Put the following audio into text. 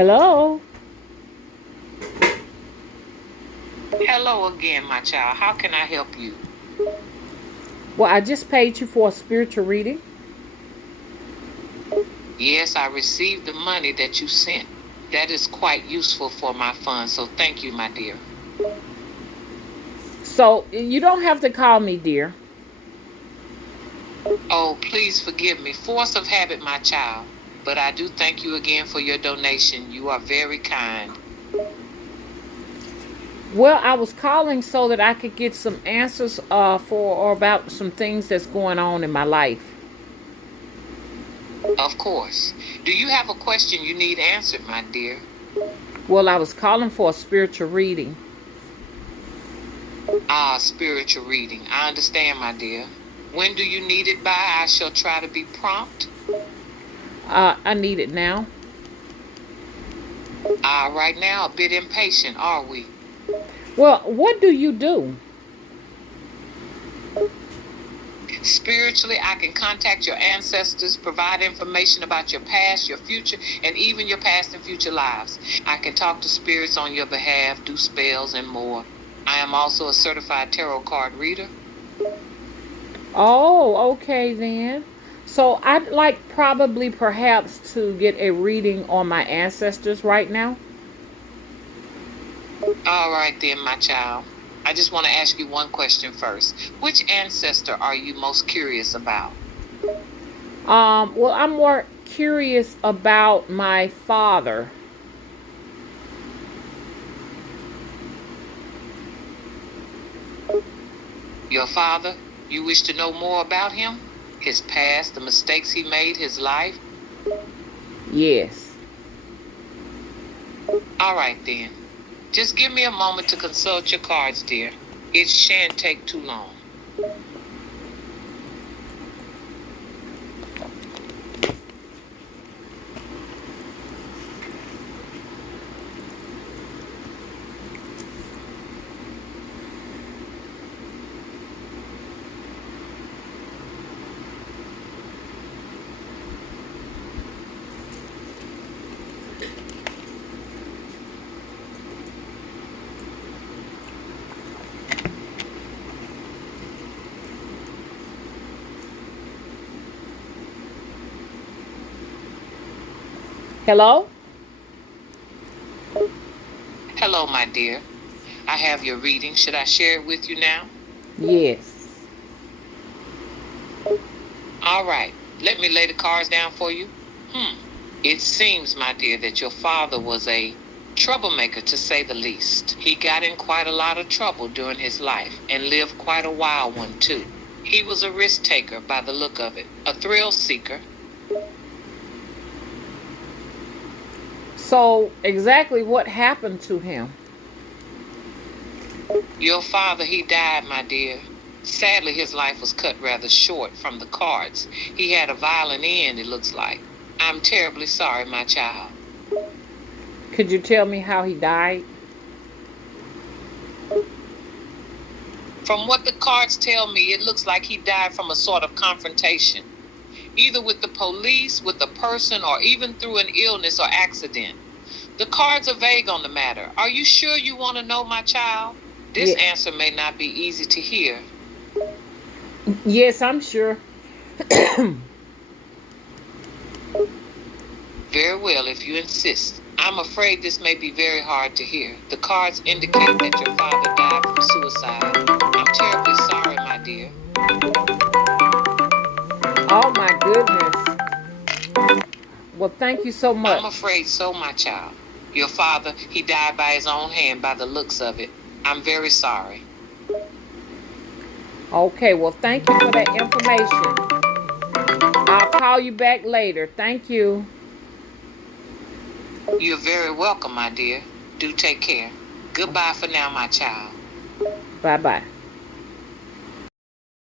Hello. Hello again, my child. How can I help you? Well, I just paid you for a spiritual reading. Yes, I received the money that you sent. That is quite useful for my funds, so thank you, my dear. So you don't have to call me dear. Oh, please forgive me. Force of habit, my child. But I do thank you again for your donation. You are very kind. Well, I was calling so that I could get some answers for or about some things that's going on in my life. Of course. Do you have a question you need answered, my dear? Well, I was calling for a spiritual reading. Ah, spiritual reading. I understand, my dear. When do you need it by? I shall try to be prompt. I need it now. Right now, a bit impatient, are we? Well, what do you do? Spiritually, I can contact your ancestors, provide information about your past, your future, and even your past and future lives. I can talk to spirits on your behalf, do spells, and more. I am also a certified tarot card reader. Oh, okay then. So I'd like probably perhaps to get a reading on my ancestors right now. All right, then, my child. I just want to ask you one question first. Which ancestor are you most curious about? Well, I'm more curious about my father. Your father? You wish to know more about him? His past, the mistakes he made, his life? Yes. All right, then. Just give me a moment to consult your cards, dear. It shan't take too long. Hello? Hello, my dear. I have your reading. Should I share it with you now? Yes. All right. Let me lay the cards down for you. It seems, my dear, that your father was a troublemaker, to say the least. He got in quite a lot of trouble during his life and lived quite a wild one, too. He was a risk taker by the look of it, a thrill seeker. So, exactly what happened to him? Your father, he died, my dear. Sadly, his life was cut rather short from the cards. He had a violent end, it looks like. I'm terribly sorry, my child. Could you tell me how he died? From what the cards tell me, it looks like he died from a sort of confrontation, either with the police, with a person, or even through an illness or accident. The cards are vague on the matter. Are you sure you want to know, my child? This Yeah. answer may not be easy to hear. Yes, I'm sure. Very well, if you insist. I'm afraid this may be very hard to hear. The cards indicate that your father died from suicide. I'm terribly sorry, my dear. Oh my goodness. Well, thank you so I'm much. afraid so, my child. Your father, he died by his own hand by the looks of it. I'm very sorry. Okay, well, thank you for that information. I'll call you back later. Thank you. You're very welcome, my dear. Do take care. Goodbye for now, my child. Bye bye.